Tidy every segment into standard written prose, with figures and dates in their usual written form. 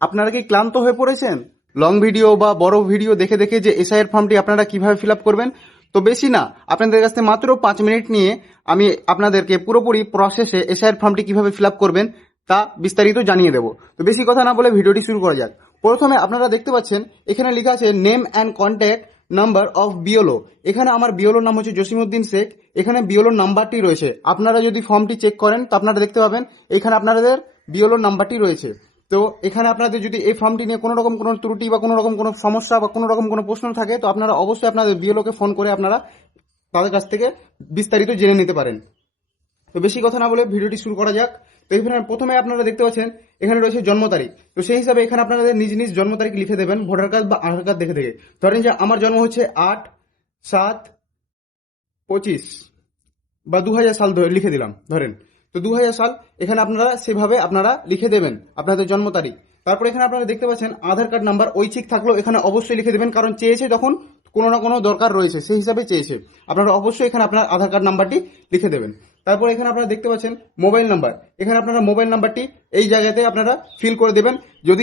আপনারা কি ক্লান্ত হয়ে পড়েছেন লং ভিডিও বা বড় ভিডিও দেখে দেখে যে এসআইআর ফর্মটি আপনারা কিভাবে ফিল আপ করবেন? তো বেশি না, আপনাদের কাছে মাত্র 5 মিনিট নিয়ে আমি আপনাদেরকে পুরোপুরি প্রসেসে এসআইআর ফর্মটি কিভাবে ফিল আপ করবেন তা বিস্তারিত জানিয়ে দেবো। তো বেশি কথা না বলে ভিডিওটি শুরু করা যাক। প্রথমে আপনারা দেখতে পাচ্ছেন এখানে লেখা আছে name and contact number of বিওলো। এখানে আমার বিওলোর নাম হচ্ছে জসিমউদ্দিন শেখ। এখানে বিওলোর নাম্বারটি রয়েছে। আপনারা যদি ফর্মটি চেক করেন তো আপনারা দেখতে পাবেন এখানে আপনাদের বিওলোর নাম্বারটি রয়েছে। তো এখানে আপনাদের যদি এই ফর্মটি নিয়ে কোনো রকম কোনো ত্রুটি বা কোনো রকম কোনো সমস্যা বা কোনো রকম কোনো প্রশ্ন থাকে তো আপনারা অবশ্যই আপনাদের বিওলোকে ফোন করে আপনারা তাদের কাছ থেকে বিস্তারিত জেনে নিতে পারেন। তো বেশি কথা না বলে ভিডিওটি শুরু করা যাক। তো এখানে প্রথমে আপনারা দেখতে পাচ্ছেন এখানে রয়েছে জন্ম তারিখ। তো সেই হিসাবে এখানে আপনাদের নিজ নিজ জন্ম তারিখ লিখে দেবেন ভোটার কার্ড বা আধার কার্ড দেখে দেখে। ধরেন যে আমার জন্ম হচ্ছে 8/7/25 বা 2000 সাল লিখে দিলাম ধরেন। তো 2000 সাল এখানে আপনারা সেভাবে আপনারা লিখে দেবেন আপনাদের জন্ম তারিখ। তারপর এখানে আপনারা দেখতে পাচ্ছেন আধার কার্ড নাম্বার ঐচ্ছিক থাকলেও এখানে অবশ্যই লিখে দেবেন, কারণ চেয়েছে যখন কোনো না কোনো দরকার রয়েছে সেই হিসাবে চেয়েছে। আপনারা অবশ্যই এখানে আপনার আধার কার্ড নাম্বারটি লিখে দেবেন। তারপর এখানে আপনারা দেখতে পাচ্ছেন মোবাইল নাম্বার। এখানে আপনারা মোবাইল নাম্বারটি এই জায়গাতে আপনারা ফিল করে দেবেন। যদি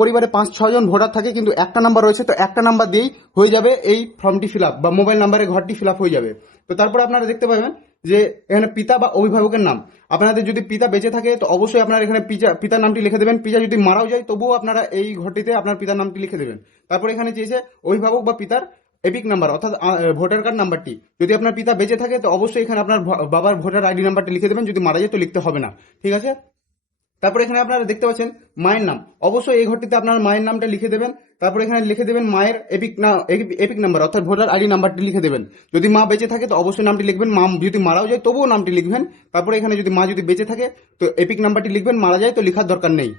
পরিবারে 5-6 জন ভোটার থাকে কিন্তু একটা নাম্বার রয়েছে তো একটা নাম্বার দিয়েই হয়ে যাবে এই ফর্মটি ফিল আপ বা মোবাইল নাম্বারের ঘরটি ফিল আপ হয়ে যাবে। তো তারপর আপনারা দেখতে পাবেন যে এখানে পিতা বা অভিভাবকের নাম। আপনাদের যদি পিতা বেঁচে থাকে তো অবশ্যই আপনারা এখানে পিতার নামটি লিখে দেবেন। পিতা যদি মারাও যায় তবুও আপনারা এই ঘরটিতে আপনার পিতার নামটি লিখে দেবেন। তারপর এখানে চেয়েছে অভিভাবক বা পিতার এপিক নাম্বার অর্থাৎ ভোটার কার্ড নাম্বারটি। যদি আপনার পিতা বেঁচে থাকে তো অবশ্যই এখানে আপনার বাবার ভোটার আইডি নাম্বারটি লিখে দেবেন। যদি মারা যায় তো লিখতে হবে না, ঠিক আছে। তারপর এখানে আপনারা দেখতে পাচ্ছেন মায়ের নাম। অবশ্যই এই ঘরটিতে আপনার মায়ের নামটা লিখে দেবেন। তারপর এখানে লিখে দেবেন মায়ের এপিক নাম্বার অর্থাৎ ভোটার আইডি নাম্বারটি লিখে দেবেন। যদি মা বেঁচে থাকে তো অবশ্যই নামটি লিখবেন। মা যদি মারাও যায় তবুও নামটি লিখবেন। তারপরে এখানে যদি মা যদি বেঁচে থাকে তো এপিক নাম্বারটি লিখবেন, মারা যায় তো লেখার দরকার নেই।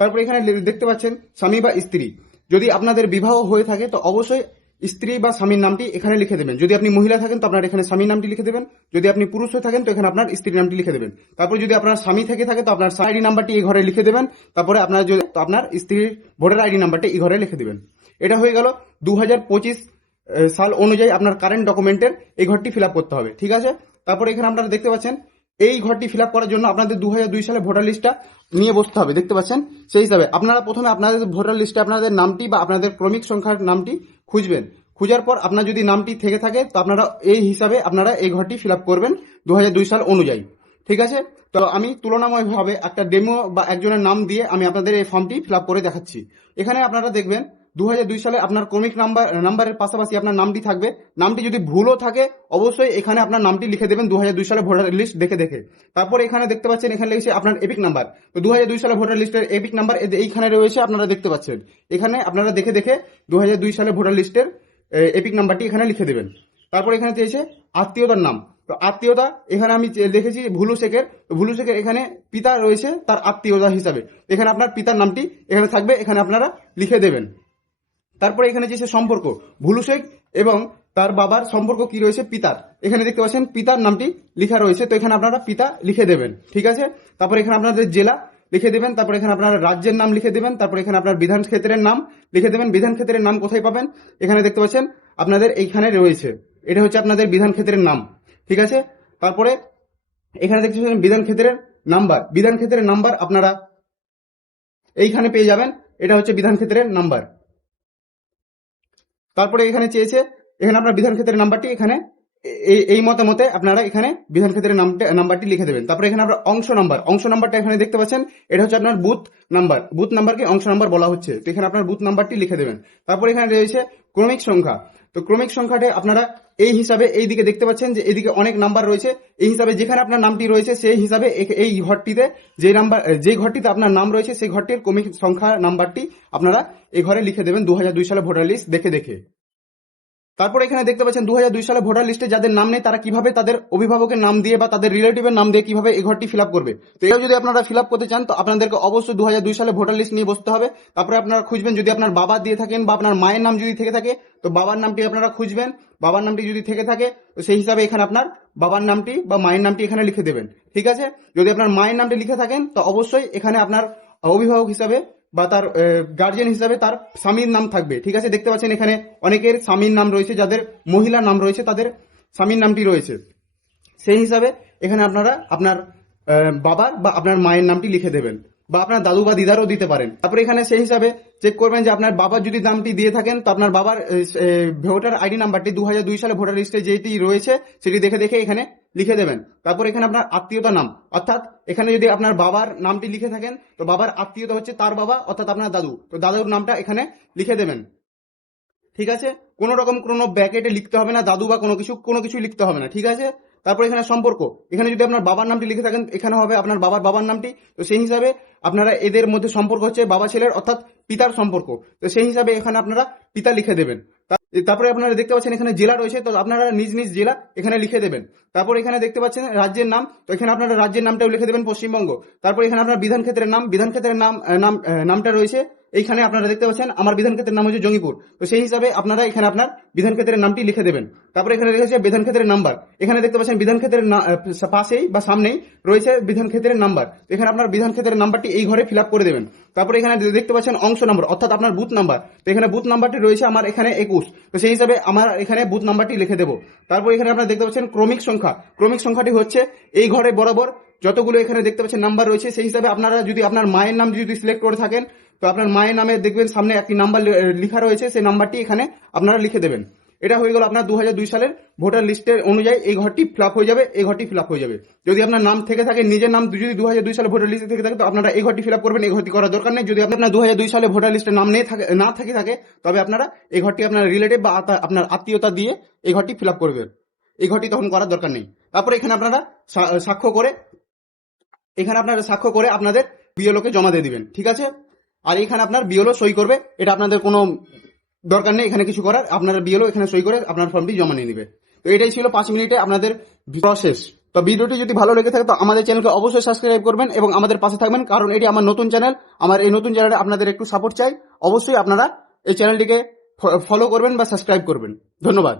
তারপরে এখানে দেখতে পাচ্ছেন স্বামী বা স্ত্রী। যদি আপনাদের বিবাহ হয়ে থাকে তো অবশ্যই স্ত্রী বা স্বামীর নামটি এখানে লিখে দেবেন। যদি আপনি মহিলা থাকেন তো আপনার এখানে স্বামীর নামটি লিখে দেবেন। যদি আপনি পুরুষ হয়ে থাকেন তো এখানে আপনার স্ত্রীর নামটি লিখে দেবেন। তারপর যদি আপনার স্বামী থেকে থাকে তো আপনার আইডি নাম্বারটি এই ঘরে লিখে দেবেন। তারপরে আপনার যদি আপনার স্ত্রীর ভোটার আইডি নাম্বারটি এই ঘরে লিখে দেবেন। এটা হয়ে গেল 2025 সাল অনুযায়ী আপনার কারেন্ট ডকুমেন্টের এই ঘরটি ফিল আপ করতে হবে, ঠিক আছে। তারপরে এখানে আপনারা দেখতে পাচ্ছেন এই ঘরটি ফিল আপ করার জন্য আপনাদের 2002 সালে ভোটার লিস্টটা নিয়ে বসতে হবে, দেখতে পাচ্ছেন। সেই হিসাবে আপনারা প্রথমে আপনাদের ভোটার লিস্টে আপনাদের নামটি বা আপনাদের ক্রমিক সংখ্যার নামটি খুঁজবেন। খুঁজার পর আপনার যদি নামটি থেকে থাকে তো আপনারা এই হিসাবে আপনারা এই ঘরটি ফিল আপ করবেন 2002 সাল অনুযায়ী, ঠিক আছে। তো আমি তুলনামূলকভাবে একটা ডেমো বা একজনের নাম দিয়ে আমি আপনাদের এই ফর্মটি ফিল আপ করে দেখাচ্ছি। এখানে আপনারা দেখবেন 2002 সালে আপনার ক্রমিক নাম্বারের পাশাপাশি আপনার নামটি থাকবে। নামটি যদি ভুলও থাকে অবশ্যই এখানে আপনার নামটি লিখে দেবেন 2002 সালে ভোটার লিস্ট দেখে দেখে। তারপর এখানে দেখতে পাচ্ছেন এখানে লিখেছে আপনার এপিক নাম্বার। তো 2002 সালে ভোটার লিস্টের এপিক নাম্বার এইখানে রয়েছে, আপনারা দেখতে পাচ্ছেন। এখানে আপনারা দেখে দেখে 2002 সালে ভোটার লিস্টের এপিক নাম্বারটি এখানে লিখে দেবেন। তারপর এখানে চেয়েছে আত্মীয়তার নাম। তো আত্মীয়তা এখানে আমি দেখেছি ভুলু শেখের। ভুলু শেখের এখানে পিতা রয়েছে তার আত্মীয়তা হিসাবে এখানে আপনার পিতার নামটি এখানে থাকবে, এখানে আপনারা লিখে দেবেন। তারপরে এখানে যে সম্পর্ক ভুলু শেখ এবং তার বাবার সম্পর্ক কি রয়েছে পিতার, এখানে দেখতে পাচ্ছেন পিতার নামটি লেখা রয়েছে। তো এখানে আপনারা পিতা লিখে দেবেন, ঠিক আছে। তারপরে এখানে আপনাদের জেলা লিখে দেবেন। তারপরে এখানে আপনারা রাজ্যের নাম লিখে দেবেন। তারপরে এখানে আপনার বিধান ক্ষেত্রের নাম লিখে দেবেন। বিধান ক্ষেত্রের নাম কোথায় পাবেন এখানে দেখতে পাচ্ছেন আপনাদের এইখানে রয়েছে। এটা হচ্ছে আপনাদের বিধান ক্ষেত্রের নাম, ঠিক আছে। তারপরে এখানে দেখতে পাচ্ছেন বিধান ক্ষেত্রের নাম্বার। বিধান ক্ষেত্রের নাম্বার আপনারা এইখানে পেয়ে যাবেন। এটা হচ্ছে বিধান ক্ষেত্রের নাম্বার। তারপরে এখানে চেয়েছে এখানে আপনার বিধান ক্ষেত্রের নাম্বারটি এখানে এই মতে আপনারা এখানে বিধান ক্ষেত্রের নাম্বারটি লিখে দেবেন। তারপরে এখানে আপনার অংশ নাম্বারটা এখানে দেখতে পাচ্ছেন। এটা হচ্ছে আপনার বুথ নাম্বার। বুথ নাম্বারকে অংশ নাম্বার বলা হচ্ছে। তো এখানে আপনার বুথ নাম্বারটি লিখে দেবেন। তারপরে এখানে রয়েছে ক্রমিক সংখ্যা। তো ক্রমিক সংখ্যাটা আপনারা এই হিসাবে এই দিকে দেখতে পাচ্ছেন যে এইদিকে অনেক নাম্বার রয়েছে। এই হিসাবে যেখানে আপনার নামটি রয়েছে সেই হিসাবে এই ঘরটিতে যে ঘরটিতে আপনার নাম রয়েছে সেই ঘরটির ক্রমিক সংখ্যা নাম্বারটি আপনারা এই ঘরে লিখে দেবেন 2002 সালে ভোটার লিস্ট দেখে দেখে। তারপর এখানে দেখতে পাচ্ছেন 2002 সালে ভোটার লিস্টে যাদের নাম নেই তারা কিভাবে তাদের অভিভাবকের নাম দিয়ে বা তাদের রিলেটিভের নাম দিয়ে কিভাবে এই ঘরটি ফিল আপ করবে। তো এটাও যদি আপনারা ফিল আপ করতে চান তো আপনাদেরকে অবশ্যই 2002 সালে ভোটার লিস্ট নিয়ে বসতে হবে। তারপরে আপনারা খুঁজবেন যদি আপনার বাবা দিয়ে থাকেন বা আপনার মায়ের নাম যদি থেকে থাকে তো বাবার নামটি আপনারা খুঁজবেন। বাবার নামটি যদি থেকে থাকে তো সেই হিসাবে এখানে আপনার বাবার নামটি বা মায়ের নামটি এখানে লিখে দেবেন, ঠিক আছে। যদি আপনার মায়ের নামটি লিখে থাকেন তো অবশ্যই এখানে আপনার অভিভাবক হিসাবে বা তার গার্জিয়ান হিসাবে তার স্বামীর নাম থাকবে, ঠিক আছে। দেখতে পাচ্ছেন এখানে অনেকের স্বামীর নাম রয়েছে, যাদের মহিলার নাম রয়েছে তাদের স্বামীর নামটি রয়েছে। সেই হিসাবে এখানে আপনারা আপনার বাবার বা আপনার মায়ের নামটি লিখে দেবেন বা আপনার দাদু বা দিদারও দিতে পারেন। তারপরে এখানে সেই হিসাবে চেক করবেন যে আপনার বাবার যদি নামটি দিয়ে থাকেন তো আপনার বাবার ভোটার আইডি নাম্বারটি 2002 সালে ভোটার লিস্টে যেটি রয়েছে সেটি দেখে দেখে এখানে লিখে দেবেন। তারপর এখানে আপনার আত্মীয়তা নাম, অর্থাৎ এখানে যদি আপনার বাবার নামটি লিখে থাকেন তো বাবার আত্মীয়তা হচ্ছে তার বাবা অর্থাৎ আপনার দাদু, তো দাদুর নামটা এখানে লিখে দেবেন। ঠিক আছে, কোনো রকম কোনো ব্র্যাকেটে লিখতে হবে না দাদু বা কোনো কিছু লিখতে হবে না। ঠিক আছে, তারপর এখানে সম্পর্ক, এখানে যদি আপনার বাবার নামটি লিখে থাকেন এখানে হবে আপনার বাবার নামটি। তো সেই হিসাবে আপনারা এদের মধ্যে সম্পর্ক হচ্ছে বাবা ছেলের অর্থাৎ পিতার সম্পর্ক, তো সেই হিসাবে এখানে আপনারা পিতা লিখে দেবেন। তারপরে আপনারা দেখতে পাচ্ছেন এখানে জেলা রয়েছে, তো আপনারা নিজ নিজ জেলা এখানে লিখে দেবেন। তারপর এখানে দেখতে পাচ্ছেন রাজ্যের নাম, তো এখানে আপনারা রাজ্যের নামটাও লিখে দেবেন পশ্চিমবঙ্গ। তারপর এখানে আপনার বিধান ক্ষেত্রের নামটা রয়েছে এইখানে আপনারা দেখতে পাচ্ছেন আমার বিধান ক্ষেত্রের নাম হচ্ছে জঙ্গিপুর, তো সেই হিসাবে আপনারা এখানে আপনার বিধান ক্ষেত্রের নামটি লিখে দেবেন। তারপরে এখানে রয়েছে বিধান ক্ষেত্রের নাম্বার, এখানে দেখতে পাচ্ছেন বিধান ক্ষেত্রের পাশেই বা সামনেই রয়েছে বিধান ক্ষেত্রের নাম্বার, এখানে আপনার বিধান ক্ষেত্রের নাম্বারটি এই ঘরে ফিল আপ করে দেবেন। তারপরে এখানে দেখতে পাচ্ছেন অংশ নম্বর অর্থাৎ আপনার বুথ নাম্বার, তো এখানে বুথ নাম্বারটি রয়েছে আমার এখানে 21, তো সেই হিসাবে আমার এখানে বুথ নাম্বারটি লিখে দেবো। তারপর এখানে আপনারা দেখতে পাচ্ছেন ক্রমিক সংখ্যাটি হচ্ছে এই ঘরে বরাবর যতগুলো এখানে দেখতে পাচ্ছেন নাম্বার রয়েছে সেই হিসাবে আপনারা যদি আপনার মায়ের নাম যদি সিলেক্ট করে থাকেন তো আপনার মায়ের নামে দেখবেন সামনে একটি নাম্বার লেখা রয়েছে, সেই নাম্বারটি এখানে আপনারা লিখে দেবেন। এটা হয়ে গেল আপনার 2002 সালের ভোটার লিস্টের অনুযায়ী এই ঘরটি ফিল আপ হয়ে যাবে, এই ঘরটি ফিল আপ হয়ে যাবে। যদি আপনার নাম থেকে থাকে নিজের নাম যদি 2002 সালে ভোটার লিস্টে থেকে থাকে তো আপনারা এই ঘরটি ফিল আপ করবেন, এই ঘরটি করার দরকার নেই। যদি আপনার 2002 সালে ভোটার লিস্টের নাম না থাকে তবে আপনারা এই ঘরটি আপনার রিলেটিভ বা আপনার আত্মীয়তা দিয়ে এই ঘরটি ফিল আপ করবেন, এই ঘরটি তখন করার দরকার নেই। তারপরে এখানে আপনারা সাক্ষ্য করে আপনাদের বিএলওকে জমা দিয়ে দিবেন। ঠিক আছে, আর এখানে আপনার বিএলও সই করবে, এটা আপনাদের কোনো দরকার নেই এখানে কিছু করার, আপনার বিএলও এখানে সই করে আপনার ফর্মটি জমা নিয়ে নেবে। তো এটাই ছিল 5 মিনিটে আপনাদের প্রসেস। তো ভিডিওটি যদি ভালো লেগে থাকে তো আমাদের চ্যানেলকে অবশ্যই সাবস্ক্রাইব করবেন এবং আমাদের পাশে থাকবেন, কারণ এটি আমার নতুন চ্যানেল। আমার এই নতুন চ্যানেলে আপনাদের একটু সাপোর্ট চাই, অবশ্যই আপনারা এই চ্যানেলটিকে ফলো করবেন বা সাবস্ক্রাইব করবেন। ধন্যবাদ।